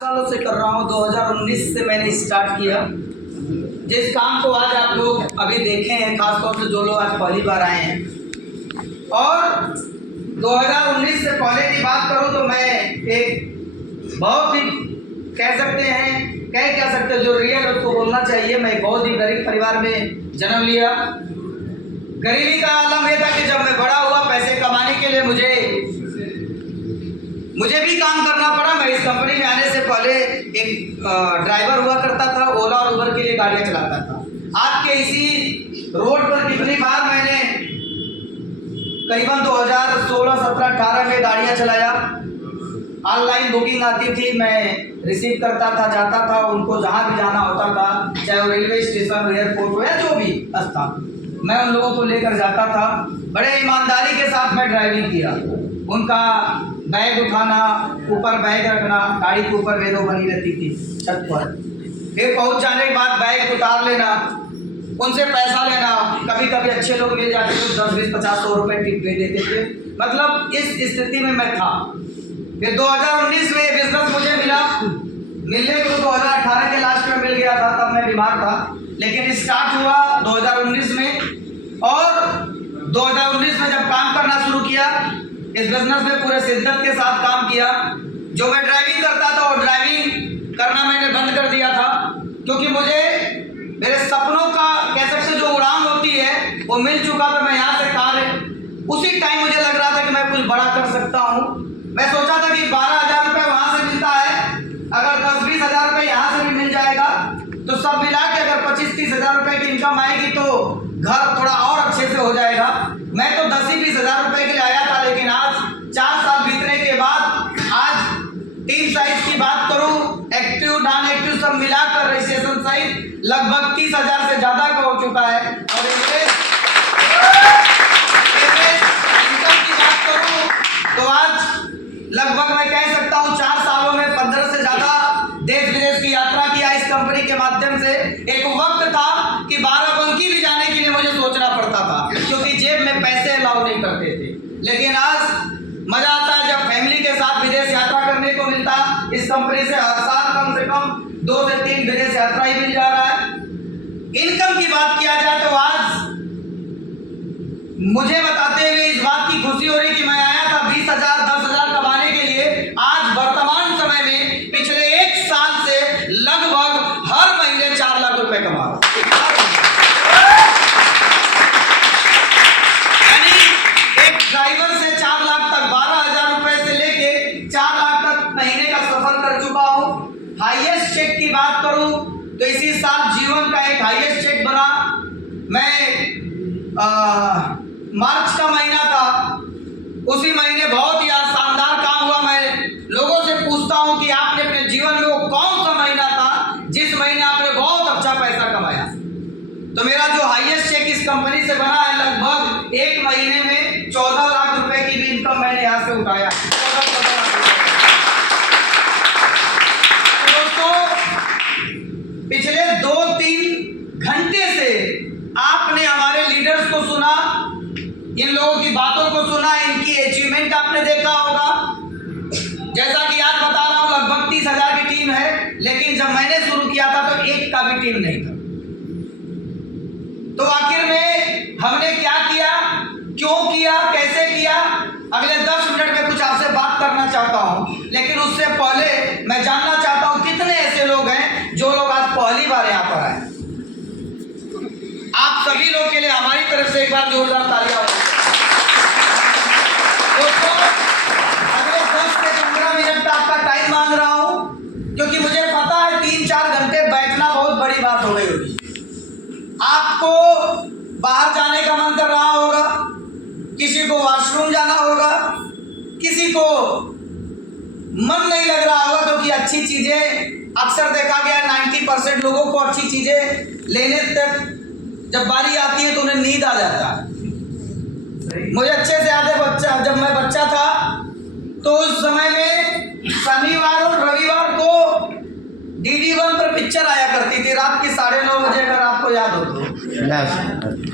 सालों से कर रहा हूँ। 2019 से मैंने स्टार्ट किया। जिस काम को आज आप लोग अभी देखे हैं, खासतौर से जो लोग आज पहली बार आए हैं, और 2019 से पहले की बात करूँ तो मैं एक बहुत ही कह सकते हैं जो रियल उसको बोलना चाहिए। मैं बहुत ही गरीब परिवार में जन्म लिया। गरीबी का आलम यह था कि जब मैं बड़ा हुआ, पैसे कमाने के लिए मुझे भी काम करना पड़ा। मैं इस कंपनी में आने से पहले एक ड्राइवर हुआ करता था, ओला और उबर के लिए गाड़ियाँ चलाता था। आज के इसी रोड पर कितनी बार मैंने करीबन 2016, 17, 18 में गाड़ियाँ चलाया। ऑनलाइन बुकिंग आती थी, मैं रिसीव करता था, जाता था, उनको जहाँ भी जाना होता था, चाहे वो रेलवे स्टेशन, एयरपोर्ट हो या जो भी स्थान, मैं उन लोगों को लेकर जाता था। बड़े ईमानदारी के साथ मैं ड्राइविंग किया। उनका बैग उठाना, ऊपर बैग रखना, गाड़ी के ऊपर रेलो बनी रहती थी छत पर, फिर पहुंच जाने के बाद बैग उतार लेना, उनसे पैसा लेना। कभी कभी अच्छे लोग मिल जाते थे, 10, 20, 50, 100 रुपये टिप दे देते थे। मतलब इस स्थिति में मैं था। फिर 2019 में बिजनेस मुझे मिलने को 2018 के लास्ट में मिल गया था, तब मैं बीमार था। लेकिन स्टार्ट हुआ 2019 में, और 2019 में जब काम करना शुरू किया, इस बिजनेस में पूरे शिद्दत के साथ काम किया। जो मैं ड्राइविंग करता था, और ड्राइविंग करना मैंने बंद कर दिया था, क्योंकि मुझे मेरे सपनों का कह सकते जो उड़ान होती है वो मिल चुका था। मैं यहाँ से उसी टाइम मुझे लग रहा था कि मैं कुछ बड़ा कर सकता हूँ। मैं सोचा था कि 12,000 रुपये वहाँ से मिलता है, अगर 10-20 हज़ार रुपये यहाँ से भी मिल जाएगा तो सब मिला के अगर 25-30 हज़ार रुपये की इनकम आएगी तो घर थोड़ा और अच्छे से हो जाएगा। मैं तो 10-20 हज़ार रुपये के लिए आया था, लेकिन आज 4 साल बीतने के बाद, आज टीम साइज की बात करूं, एक्टिव नॉन एक्टिव सब मिलाकर रजिस्ट्रेशन साइज लगभग 30,000 से ज़्यादा का हो चुका है। और इनकम की बात करूं तो आज लगभग मैं कह सकता हूं 4 सालों में 15 से ज़्यादा देश विदेश की यात्रा किया इस कंपनी के माध्यम से। एक वक्त था कि बाराबंकी भी जाने के लिए मुझे सोचना पड़ता था, क्योंकि जेब में पैसे अलाउ नहीं करते थे। लेकिन आज मजा आता है जब फैमिली के साथ विदेश यात्रा करने को मिलता। इस कंपनी से हर साल कम से कम 2 से 3 विदेश यात्रा ही मिल जा रहा है। इनकम की बात किया जाए तो आज मुझे बताते हुए इस बात की खुशी हो रही कि मैं आया था 20,000, 10,000 कमाने के लिए। आज वर्तमान समय में पिछले 1 साल से लगभग हर महीने 4 लाख रुपए कमा रहा हूं। यानी एक ड्राइवर से 4 लाख तक, 12,000 रुपए से लेके 4 लाख तक महीने का सफर कर चुका हूं। हाईएस्ट चेक की बात करूं तो इसी साल जीवन का एक हाईएस्ट चेक बना। मैं मार्च का महीना था, उसी महीने बहुत ही शानदार काम हुआ। मैं लोगों से पूछता हूं कि आपने अपने जीवन में वो कौन सा महीना था जिस महीने आपने बहुत अच्छा पैसा कमाया। तो मेरा जो हाईएस्ट चेक इस कंपनी से बना है, लगभग 1 महीने में 14 लाख रुपए की भी इनकम मैंने यहाँ से उठाया। दोस्तों, पिछले 2-3 घंटे से आपने हमारे लीडर्स को सुना, इन लोगों की बातों को सुना, इनकी अचीवमेंट आपने देखा होगा। जैसा कि आज बता रहा हूं, लगभग 30,000 की टीम है, लेकिन जब मैंने शुरू किया था तो 1 का भी टीम नहीं था। तो आखिर में हमने क्या किया, क्यों किया, कैसे किया, अगले 10 मिनट में कुछ आपसे बात करना चाहता हूं। लेकिन उससे पहले मैं जानना चाहता हूं कितने ऐसे लोग हैं जो लोग आज पहली बार यहाँ पर आए। आप सभी लोग के लिए हमारी तरफ से एक बार जोरदार तालियां। दोस्तों, अगले 10 से 15 मिनट का आपका टाइम मांग रहा हूं, क्योंकि मुझे पता है 3-4 घंटे बैठना बहुत बड़ी बात हो गई होगी। आपको बाहर जाने का मन कर रहा होगा, किसी को वॉशरूम जाना होगा, किसी को मन नहीं लग रहा होगा, क्योंकि अच्छी चीजें अक्सर देखा गया 90% लोगों को अच्छी चीजें लेने तक जब बारी आती है तो उन्हें नींद आ जाता है। मुझे अच्छे से याद है, जब मैं बच्चा था तो उस समय में शनिवार और रविवार को DD1 पर पिक्चर आया करती थी, रात की 9:30 बजे, अगर आपको याद हो तो।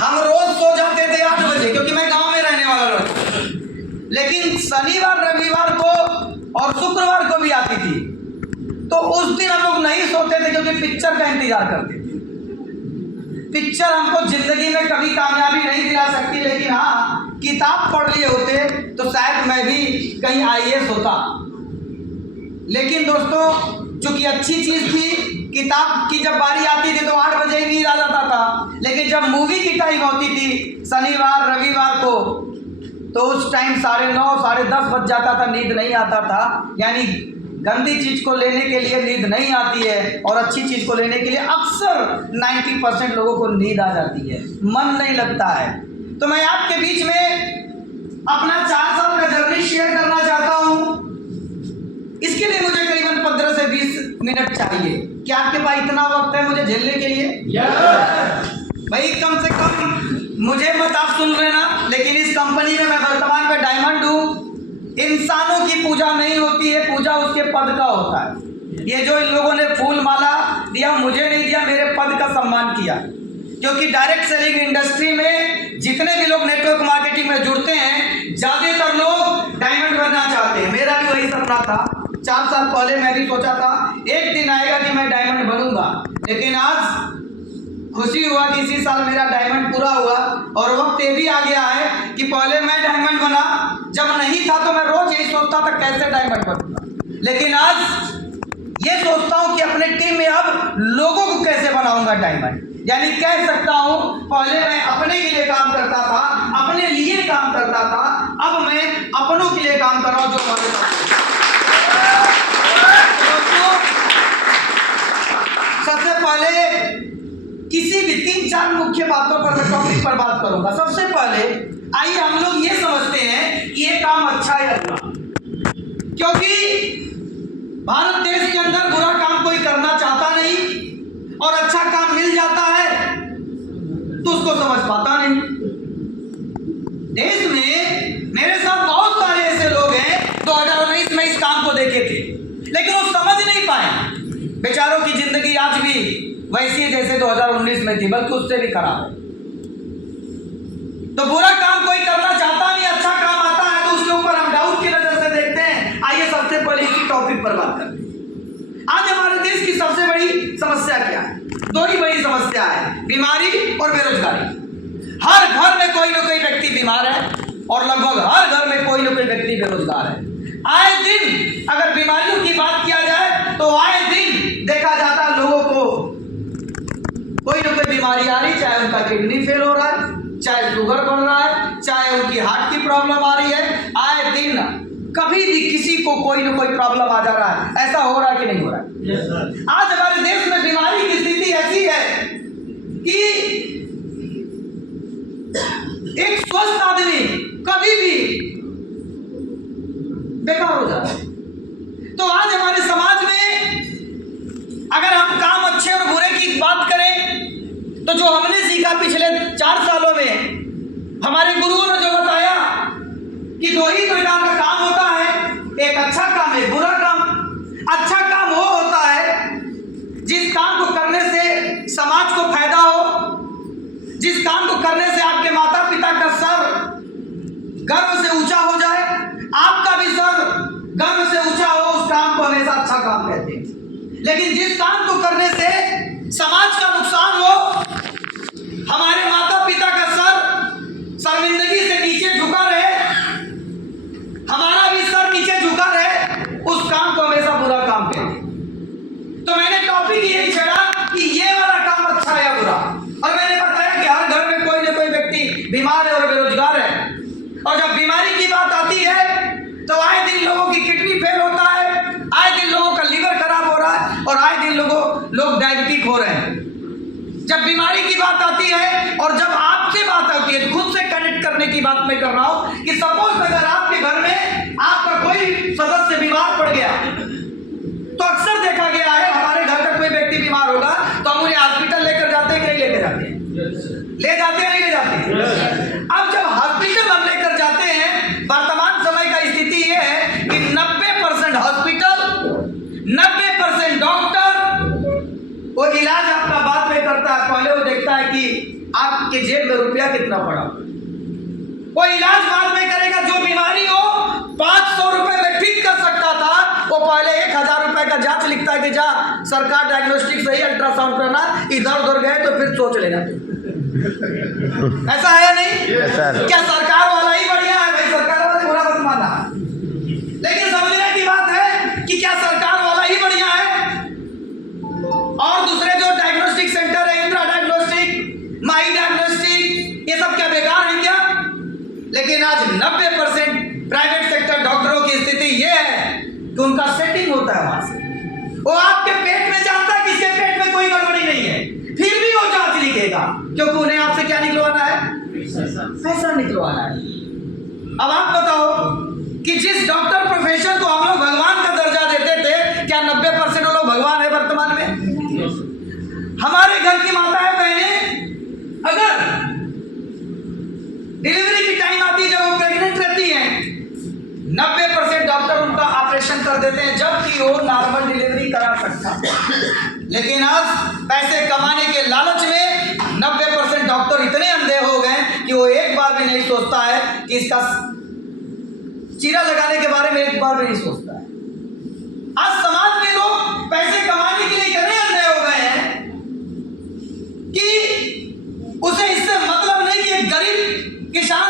हम रोज सो जाते थे 8 बजे, क्योंकि मैं गांव में रहने वाला था। लेकिन शनिवार, रविवार को और शुक्रवार को भी आती थी। तो उस दिन हम लोग नहीं सोते थे क्योंकि पिक्चर का इंतजार करते थे। पिक्चर हमको जिंदगी में कभी कामयाबी नहीं दिला सकती, लेकिन हाँ किताब पढ़ लिए होते तो शायद मैं भी कहीं IAS होता। लेकिन दोस्तों चूंकि अच्छी चीज थी, किताब की जब बारी आती थी तो 8 बजे ही नींद आ जाता था, लेकिन जब मूवी की टाइम होती थी शनिवार रविवार को, तो उस टाइम 9:30 10:30 बज जाता था, नींद नहीं आता था। यानी गंदी चीज को लेने के लिए नींद नहीं आती है और अच्छी चीज को लेने के लिए अक्सर 90% लोगों को नींद आ जाती है, मन नहीं लगता है। तो मैं आपके बीच में अपना 4 साल का जर्नी शेयर करना चाहता हूं। इसके लिए मुझे करीबन 15 से 20 मिनट चाहिए। क्या आपके पास इतना वक्त है मुझे झेलने के लिए? भाई कम से कम मुझे मत आप सुन लेना, लेकिन इस कंपनी में मैं वर्तमान में डायमंड हूं। इंसानों की पूजा नहीं होती है, पूजा उसके पद का होता है। ये जो इन लोगों ने फूल माला दिया, मुझे नहीं दिया, मेरे पद का सम्मान किया। क्योंकि डायरेक्ट सेलिंग इंडस्ट्री में जितने भी लोग नेटवर्क मार्केटिंग में जुड़ते हैं, ज्यादातर लोग डायमंड बनना चाहते हैं। मेरा भी वही सपना था। 4 साल पहले मैं भी सोचा था एक दिन आएगा कि मैं डायमंड बनूंगा, लेकिन आज खुशी हुआ कि इसी साल मेरा डायमंड पूरा हुआ। और वक्त ये भी आ गया है कि पहले मैं डायमंड बना, जब नहीं था तो मैं रोज यही सोचता था कैसे डायमंड बनूंगा, लेकिन आज ये सोचता हूं कि अपने टीम में अब लोगों को कैसे बनाऊंगा डायमंड। यानी कह सकता हूं पहले मैं अपने के लिए काम करता था, अपने लिए काम करता था, अब मैं अपनों के लिए काम कर रहा हूं जो हमारे साथ। सबसे पहले किसी भी 3-4 मुख्य बातों पर मैं टॉपिक पर बात करूंगा। सबसे पहले आइए हम लोग ये समझते हैं कि ये काम अच्छा है या बुरा, क्योंकि भारत देश के अंदर बुरा काम कोई करना चाहता नहीं और अच्छा काम मिल जाता है तो उसको समझ पाता नहीं। देश में मेरे साथ बहुत सारे ऐसे लोग हैं 2019 में इस काम को देखे थे, लेकिन वो समझ नहीं पाए। बेचारों की जिंदगी आज भी वैसी है जैसे 2019 में थी, बल्कि उससे भी खराब है। तो बुरा काम कोई करना चाहता नहीं, अच्छा काम आता है तो उसके ऊपर हम डाउट की नजर से देखते हैं। आइए सबसे पहले इसी टॉपिक पर बात करते हैं। आज हमारे देश की सबसे बड़ी समस्या क्या है? 2 ही बड़ी समस्या है, बीमारी और बेरोजगारी। हर घर में कोई ना कोई व्यक्ति बीमार है और लगभग हर घर में कोई ना कोई व्यक्ति बेरोजगार है। आए दिन अगर बीमारियों की बात किया जाए तो आए दिन देखा जाता है लोगों को कोई ना कोई बीमारी आ रही, चाहे उनका किडनी फेल हो रहा है, चाहे शुगर बढ़ रहा है, चाहे उनकी हार्ट की प्रॉब्लम आ रही है। आए दिन कभी भी किसी को कोई ना कोई प्रॉब्लम आ जा रहा है। ऐसा हो रहा है कि नहीं हो रहा है? yes, आज हमारे देश में बीमारी की स्थिति ऐसी है कि एक स्वस्थ आदमी कभी भी बेकार हो जाता है। तो आज हमारे समाज में अगर हम काम अच्छे और बुरे की बात करें तो जो हमने सीखा पिछले 4 सालों में, हमारे गुरुओं ने जो बताया कि 2 ही प्रकार का काम होता है, एक अच्छा काम एक बुरा काम। अच्छा काम वो होता है जिस काम को करने से समाज को फायदा हो, जिस काम को करने से आपके माता पिता का सर गर्व से ऊंचा हो जाए, आपका भी सर गर्व से ऊंचा हो, उस काम को हमेशा अच्छा काम कहते हैं। लेकिन जिस काम को करने से समाज का नुकसान हो, हमारे माता पिता का सर शर्मिंदगी से नीचे झुका रहे, हमारा भी सर नीचे झुका रहे, उस काम को हमेशा बुरा काम कहते हैं। तो मैंने टॉपिक यही छेड़ा कि ये वाला काम अच्छा है या बुरा, और मैंने बताया कि हर घर में कोई ना कोई व्यक्ति बीमार है और बेरोजगार है। और जब बीमारी की बात आती है तो आए दिन लोगों की किडनी फेल होता है, आए दिन लोगों का लीवर खराब हो रहा है और आए दिन लोग डायबिटिक हो रहे हैं। जब बीमारी की बात आती है और जब आपसे बात आती है, खुद से कनेक्ट करने की बात मैं कर रहा हूं कि सपोज अगर आपके घर में आपका कोई सदस्य बीमार पड़ गया तो अक्सर देखा गया है हमारे घर का कोई व्यक्ति बीमार होगा तो हम उन्हें हॉस्पिटल लेकर जाते हैं कि नहीं लेकर जाते हैं? ले जाते हैं नहीं ले जाते? अब जब हॉस्पिटल हम लेकर जाते हैं, वर्तमान समय का स्थिति यह है कि 90% हॉस्पिटल, 90% डॉक्टर वो इलाज आपका बाद में करता है, पहले वो देखता है कि आपके जेब में रुपया कितना पड़ा। वो इलाज बाद में करेगा। जो बीमारी हो 500 रुपए में ठीक कर सकता था, वो पहले 1000 रुपए का जांच लिखता है कि जा सरकार डायग्नोस्टिक सही अल्ट्रासाउंड करना, इधर उधर गए तो फिर सोच लेना तू। ऐसा है या नहीं? क्या सरकार वाला ही बढ़िया है? भाई सरकार वाले बुरा मत माना, लेकिन समझने की बात है कि क्या सरकार वाला ही बढ़िया है और दूसरे जो डायग्नोस्टिक सेंटर है, इंदिरा डायग्नोस्टिक, माई डायग्नोस्टिक, ये सब क्या बेकार है क्या? लेकिन आज 90% प्राइवेट सेक्टर डॉक्टरों की स्थिति ये है कि उनका सेटिंग होता है वहां से, वो आपके पेट में जानता है कि इसके पेट में कोई गड़बड़ी नहीं है, फिर भी वो जांच लिखेगा क्योंकि उन्हें आपसे क्या निकलवाना है? पैसा निकलवाना है। अब आप बताओ कि जिस डॉक्टर प्रोफेशन को हम लोग भगवान का दर्जा देते थे, क्या 90% लोग भगवान है वर्तमान में? हमारे घर की माताएं बहनें अगर डिलीवरी की टाइम आती है, जब वो प्रेग्नेंट रहती हैं, 90% डॉक्टर उनका ऑपरेशन कर देते हैं जबकि वो नॉर्मल डिलीवरी करा सकता है। लेकिन आज पैसे कमाने के लालच में 90% डॉक्टर इतने अंधे हो गए कि वो एक बार भी नहीं सोचता है कि इसका चीरा लगाने के बारे में एक बार भी नहीं सोचता है। आज